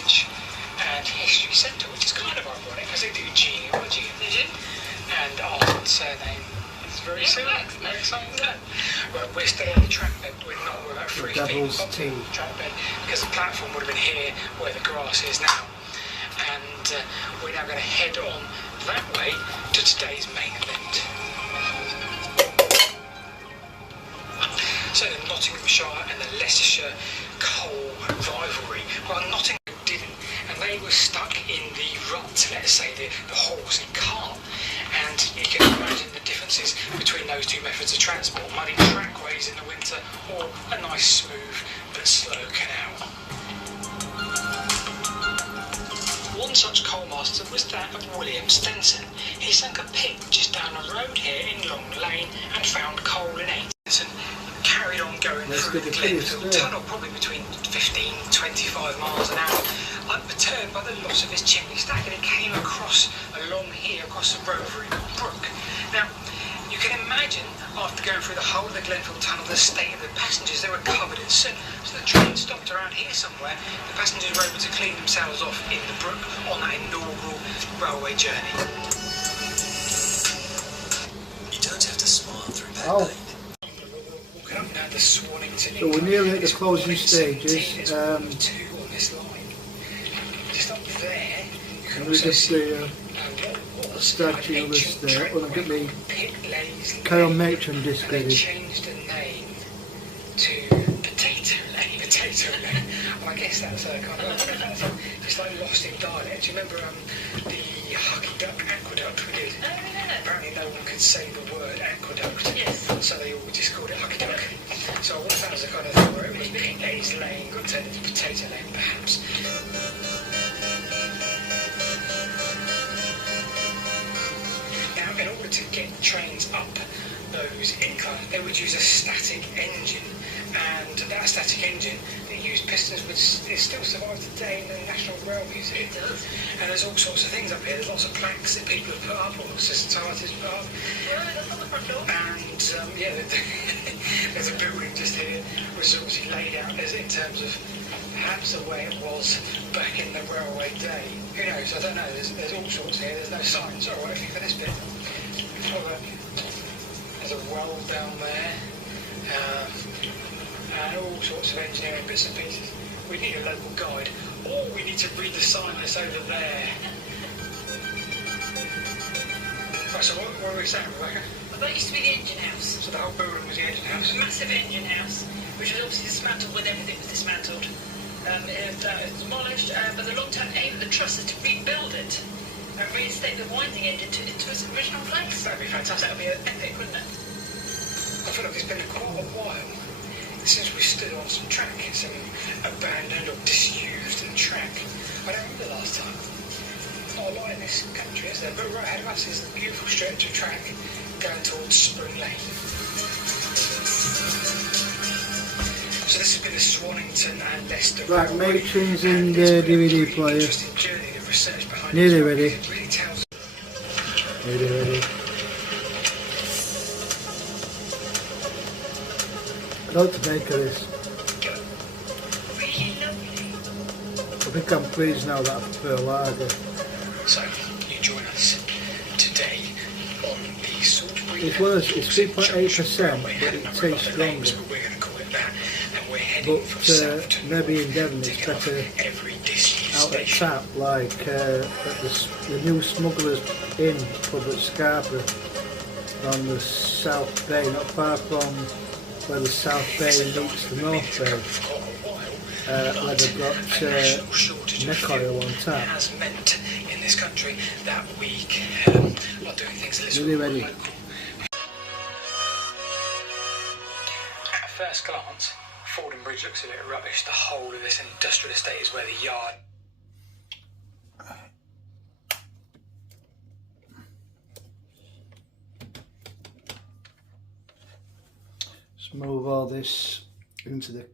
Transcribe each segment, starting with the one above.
Heritage and History Centre, which is kind of ironic because they do geology and art surname. It's very similar. Very exciting, isn't it? Well, we're still on the track bed. We're about 3 feet above the track bed because the platform would have been here where the grass is now. And we're now going to head on that way to today's main event. So the Nottinghamshire and the Leicestershire coal rivalry. Well, Nottingham didn't, and they were stuck in the rut, let's say, the horse and cart. And you can imagine the differences between those two methods of transport: muddy trackways in the winter, or a nice, smooth but slow canal. One such coal master was that of William Stenson. He sank a pit just down the road here in Long Lane and found coal in 18. Carried on going through the Glenfield tunnel, probably between 15-25 miles an hour, unperturbed by the loss of his chimney stack, and he came across along here, across the Rovery Brook. Now, you can imagine, after going through the whole of the Glenfield tunnel, the state of the passengers. They were covered in soot. So the train stopped around here somewhere. The passengers were able to clean themselves off in the brook on that inaugural railway journey. You don't have to smile through that pain. So we're nearly at the closing stages. Just up there, you can we just see a statue of us there. Well, I've got the Carol Matron discredited. Changed the name to Potato Lane. Potato Lane. Well, I guess that's a kind of it's like lost in dialect. Do you remember the Hucky Duck Aqueduct we did? Apparently no one could say the word aqueduct, so they all just called it Hucky Duck. So I wonder if that was the kind of thing where it was Pig's Lane got turned into Potato Lane, perhaps. Now, in order to get trains up those inclines, they would use a static engine, and that static engine that used pistons would still survive today in the National Rail Museum. It does. And there's all sorts of things up here. There's lots of plaques that people have put up, or societies put up. Yeah, that's on the front door. And there's a building just here, which is obviously laid out as in terms of perhaps the way it was back in the railway day. Who knows? I don't know. There's all sorts here. There's no signs or anything for this bit. There's a well down there, and all sorts of engineering bits and pieces. We need a local guide, or we need to read the sign that's over there. Right, so what were we saying, Rebecca? Well, that used to be the engine house. So the whole building was the engine It was house? a massive engine house, which was obviously dismantled when everything was dismantled. It was demolished, but the long-term aim of the trust is to rebuild it and reinstate the winding engine into its original place. That'd be fantastic. That would be epic, wouldn't it? I feel like it's been quite a while since we stood on some track, some abandoned or disused track. I don't remember the last time. Not a lot in this country, is there? But right ahead of us is the beautiful stretch of track going towards Spring Lane. So this has been the Swannington and Leicester. Right, Matron's in the DVD player. Nearly ready. Nearly ready. I don't know what to make of this. Really lovely. I think I'm pleased now that I prefer lager. So you join us today on the Salisbury. It's 3.8%, but it tastes stronger. We're going to call it that, and we're heading from But south to maybe north, in Devon it's taking off better every disused out at station. tap, like at the new Smugglers Inn pub at Scarborough on the South Bay, not far from where the South Bay meets the North Bay, where they've got neck oil on tap. Has meant in this country that we can are doing things a little Really more ready. local. At first glance, Fordham Bridge looks a bit rubbish. The whole of this industrial estate is where the yard. Let's move all this into the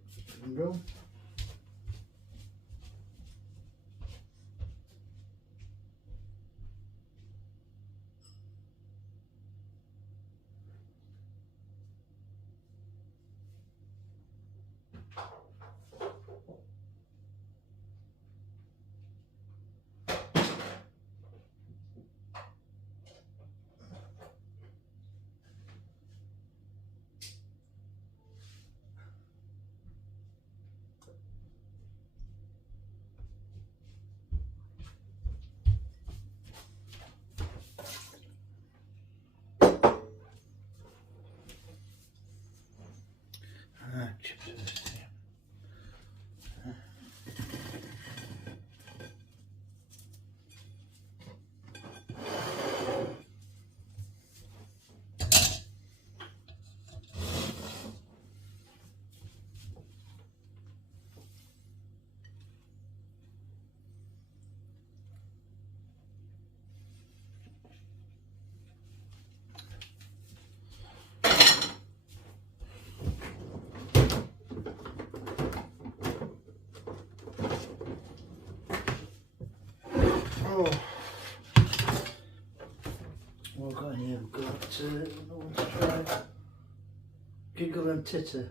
room. Oh, what have I got in here? We've got another one to try. Giggle and Titter.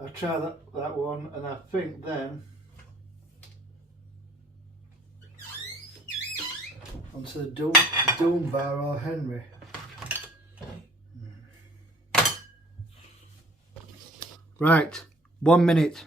I'll try that one, and I think then onto the Doom Bar or Henry. Right, 1 minute.